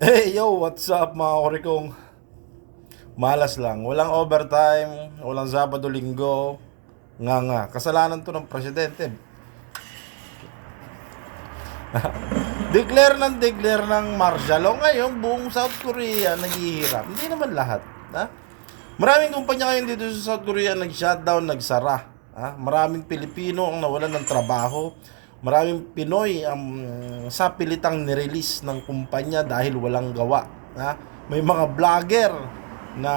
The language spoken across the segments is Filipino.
Hey yo, what's up mga korikong? Malas lang. Walang overtime, walang Sabado, Linggo. Nga nga. Kasalanan to ng presidente. declare ng declare ng martial law. Ngayon, buong South Korea naghihirap. Hindi naman lahat. Ha? Maraming kumpanya ngayon dito sa South Korea nag-shutdown, nagsara. Ha? Maraming Pilipino ang nawalan ng trabaho. Maraming Pinoy ang sa pilitang nirelease ng kumpanya dahil walang gawa. Ha? May mga vlogger na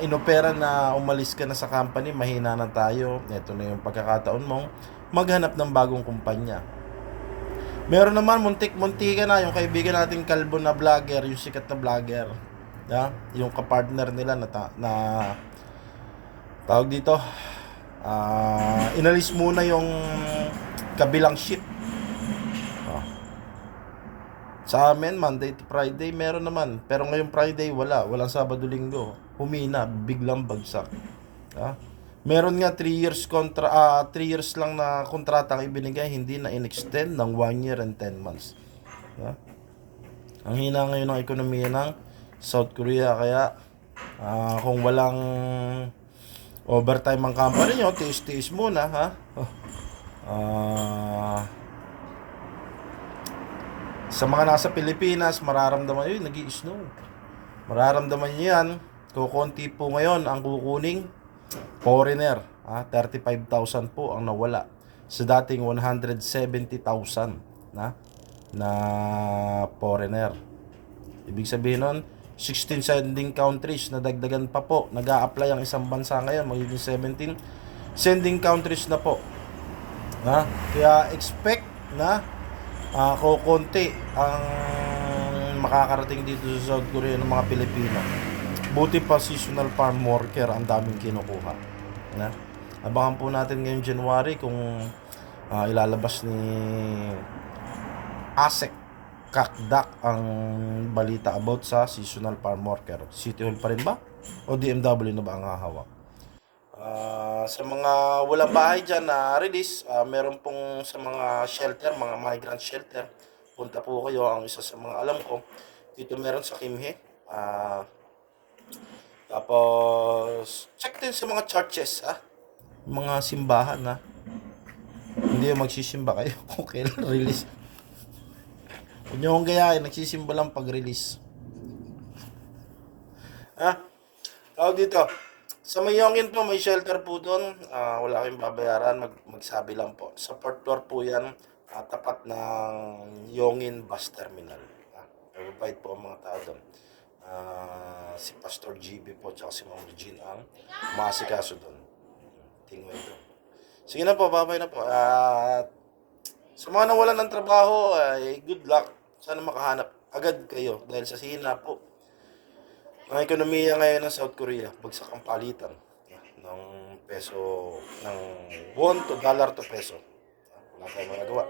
inopera na umalis ka na sa company, mahina na tayo. Ito na yung pagkakataon mong maghanap ng bagong kumpanya. Meron naman muntik-munti ka na yung kaibigan nating kalbo na vlogger, yung sikat na vlogger. Ya, yung kapartner nila na, ta- na tawag dito. ah inalis muna yung kabilang ship. Oh. Sa amin, Monday to Friday, meron naman. Pero ngayong Friday, wala. Walang Sabado, Linggo. Humina, biglang bagsak. Ha? Meron nga 3 years kontra ah 3 years lang na kontrata ang ibinigay, hindi na in-extend ng 1 year and 10 months. Ha? Ang hina ngayon ng ekonomiya ng South Korea kaya ah, kung walang overtime ang company nyo, tiis-tiis muna ha. Ah, sa mga nasa Pilipinas, mararamdaman yun, nag snow Mararamdaman nyo yan. Kukunti po ngayon ang kukuning foreigner. Ah, 35,000 po ang nawala sa dating 170,000 na na foreigner. Ibig sabihin nun, 16 sending countries na dagdagan pa po. nag apply ang isang bansa ngayon, magiging 17 sending countries na po. Na? Kaya expect na uh, kukunti ang makakarating dito sa South Korea ng mga Pilipino. Buti pa seasonal farm worker ang daming kinukuha. Na? Abangan po natin ngayong January kung ah, ilalabas ni ASEC kakdak ang balita about sa seasonal farm worker. City Hall pa rin ba? O DMW na ba ang hahawak? Ah, sa mga walang bahay dyan na release, ah, meron pong sa mga shelter, mga migrant shelter, punta po kayo. Ang isa sa mga alam ko, dito meron sa Kimhe. Ah, tapos, check din sa mga churches, ha? Mga simbahan, ha? Hindi magsisimba kayo kung kailan release. Huwag niyo akong gayahin, nagsisimba lang pag-release. Ha? Tawag dito. Sa Mayongin po, may shelter po doon. Ah, wala kayong babayaran, mag magsabi lang po. Sa fourth floor po yan, ah, tapat ng Yongin Bus Terminal. Ah, provide po ang mga tao doon. Ah, si Pastor GB po, tsaka si Ma'am Regine ang maasikaso doon. Tingnan doon. Sige na po, babay na po. At sa mga nawalan ng trabaho, ay good luck. Sana makahanap agad kayo dahil sa hina po ang ekonomiya ngayon ng South Korea, bagsak ang palitan ng peso, ng won to dollar to peso. Wala tayong magagawa.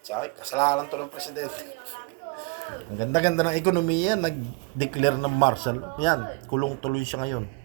Sa kasalanan to ng presidente. Ang ganda-ganda ng ekonomiya, nag-declare ng martial. Yan, kulong tuloy siya ngayon.